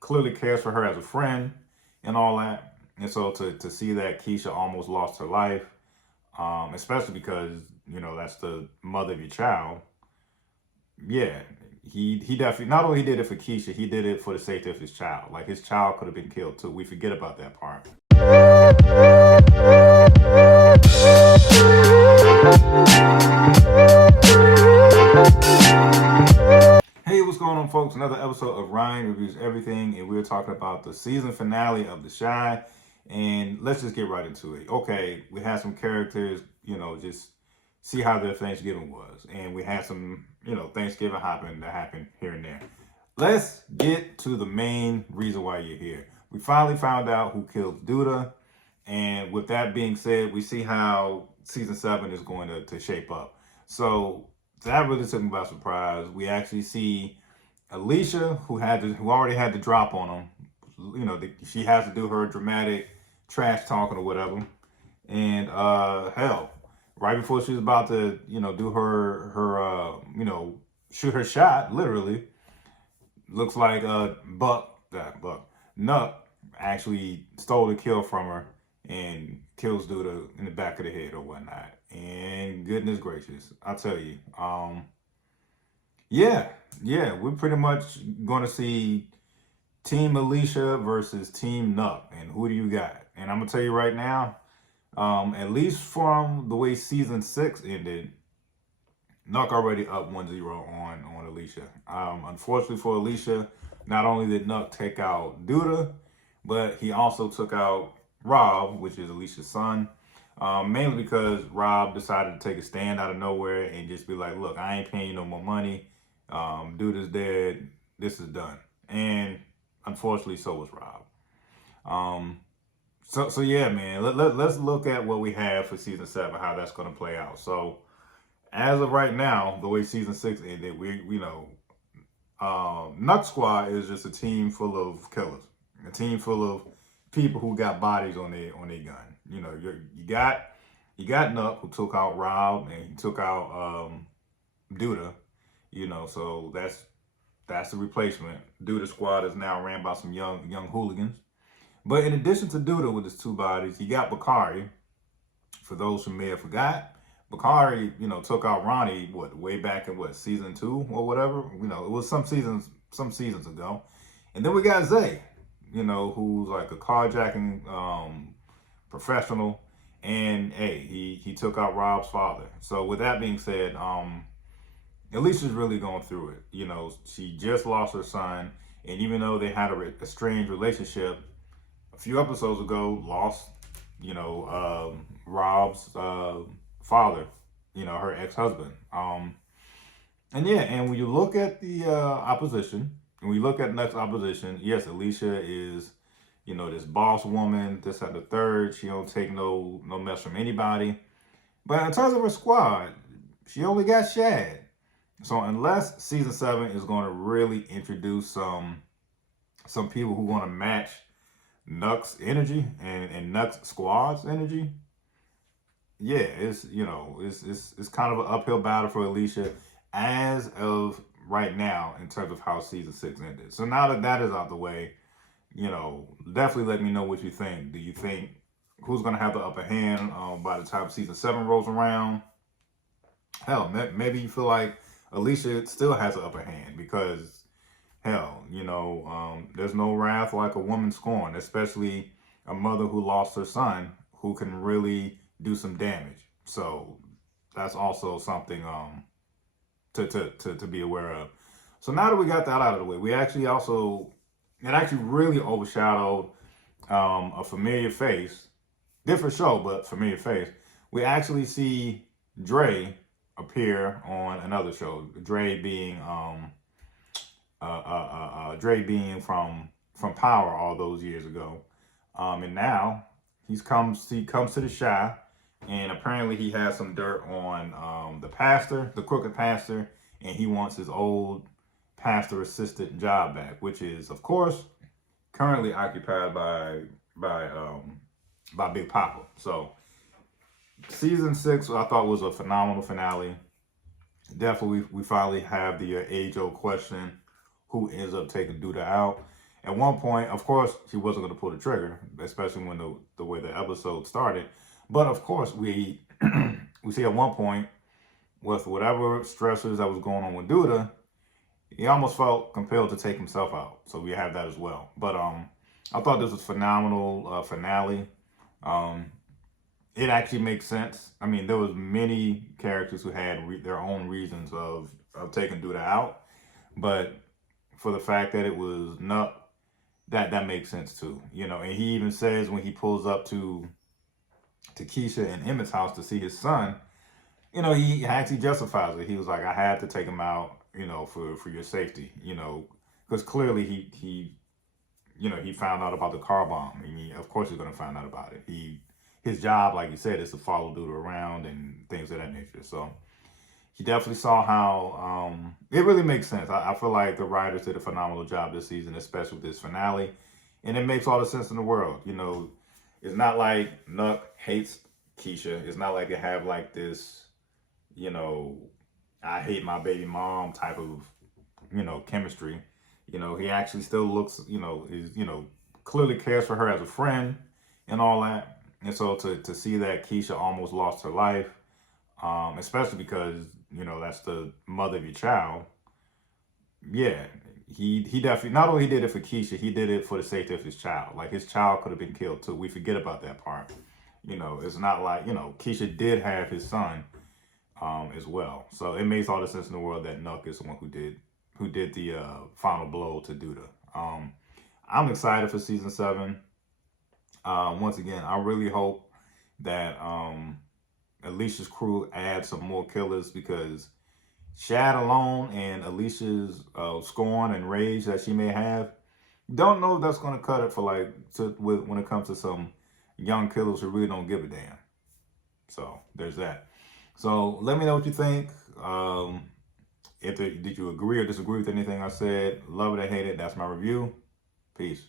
clearly cares for her as a friend and all that. And so to see that Keisha almost lost her life, especially because, that's the mother of your child. Yeah, he definitely, not only he did it for Keisha, he did it for the safety of his child. Like, his child could have been killed too. We forget about that part. Hey, what's going on, folks? Another episode of Ryan Reviews Everything, and we're talking about the season finale of The Chi. And let's just get right into it. Okay, we had some characters, just see how their Thanksgiving was. And we had some, Thanksgiving that happened here and there. Let's get to the main reason why you're here. We finally found out who killed Douda. And with that being said, we see how season 7 is going to shape up. So that really took me by surprise. We actually see Alicia, who already had the drop on him. She has to do her dramatic trash talking or whatever. And hell, right before she was about to, do her shoot her shot, literally, looks like Nuck actually stole the kill from her and kills Douda in the back of the head or whatnot. And goodness gracious, I'll tell you, yeah, we're pretty much going to see Team Alicia versus Team Nuck. And who do you got? And I'm going to tell you right now, at least from the way season 6 ended, Nuck already up 1-0 on Alicia. Unfortunately for Alicia, not only did Nuck take out Douda, but he also took out Rob, which is Alicia's son. Mainly because Rob decided to take a stand out of nowhere and just be like, look, I ain't paying you no more money. Douda's dead. This is done. And unfortunately, so was Rob. So yeah, man, let's look at what we have for season 7, how that's going to play out. So as of right now, the way season 6 ended, Nuck Squad is just a team full of killers, a team full of people who got bodies on their gun. You got Nuck, who took out Rob, and he took out Douda. So that's the replacement. Douda Squad is now ran by some young hooligans. But in addition to Douda with his 2 bodies, you got Bakari. For those who may have forgot, Bakari, took out Ronnie, way back in season 2 or whatever. It was some seasons ago. And then we got Zay, who's like a carjacking professional. And hey, he took out Rob's father. So with that being said, Alicia's really going through it. She just lost her son, and even though they had a strange relationship, a few episodes ago, lost, Rob's father, her ex-husband. And when you look at the opposition, and we look at next opposition, yes, Alicia is, this boss woman, this and the third. She don't take no mess from anybody. But in terms of her squad, she only got Shad. So unless season 7 is going to really introduce some people who want to match Nuck's energy and Nuck's squad's energy, yeah, it's kind of an uphill battle for Alicia as of right now in terms of how season 6 ended. So now that is out the way, definitely let me know what you think. Do you think who's going to have the upper hand by the time season 7 rolls around? Hell, maybe you feel like Alicia still has the upper hand because, hell, there's no wrath like a woman scorned, especially a mother who lost her son who can really do some damage. So that's also something to be aware of. So now that we got that out of the way, it actually really overshadowed a familiar face, different show, but familiar face. We actually see Dre appear on another show. Dre being from Power all those years ago, and now he comes to the Chi, and apparently he has some dirt on the crooked pastor, and he wants his old pastor assistant job back, which is of course currently occupied by Big Papa. So season 6 I thought was a phenomenal finale. Definitely we finally have the age-old question: who ends up taking Douda out. At one point, of course, she wasn't going to pull the trigger, especially when the way the episode started. But of course, we we see at one point with whatever stressors that was going on with Douda, he almost felt compelled to take himself out. So we have that as well. But I thought this was phenomenal finale. Um, it actually makes sense. I mean, there was many characters who had their own reasons of taking Douda out, but for the fact that it was not that makes sense too. You know, and he even says when he pulls up to Keisha and Emmett's house to see his son, you know, he actually justifies it. He was like, I had to take him out, you know, for your safety, you know, because clearly he you know, he found out about the car bomb. I mean, of course he's gonna find out about it. His job, like you said, is to follow Douda around and things of that nature. So he definitely saw how it really makes sense. I feel like the writers did a phenomenal job this season, especially with this finale. And it makes all the sense in the world. You know, it's not like Nuck hates Keisha. It's not like they have like this, you know, I hate my baby mom type of, you know, chemistry. You know, he actually still looks, you know, is, you know, clearly cares for her as a friend and all that. And so to see that Keisha almost lost her life, especially because, you know, that's the mother of your child. Yeah, he definitely, not only did it for Keisha, he did it for the safety of his child. Like his child could have been killed too. We forget about that part. You know, it's not like, you know, Keisha did have his son as well. So it makes all the sense in the world that Nuck is the one who did the final blow to Douda. I'm excited for season 7. Once again, I really hope that Alicia's crew adds some more killers, because Shad alone and Alicia's scorn and rage that she may have, don't know if that's going to cut it for like when it comes to some young killers who really don't give a damn. So there's that. So let me know what you think. Did you agree or disagree with anything I said? Love it or hate it. That's my review. Peace.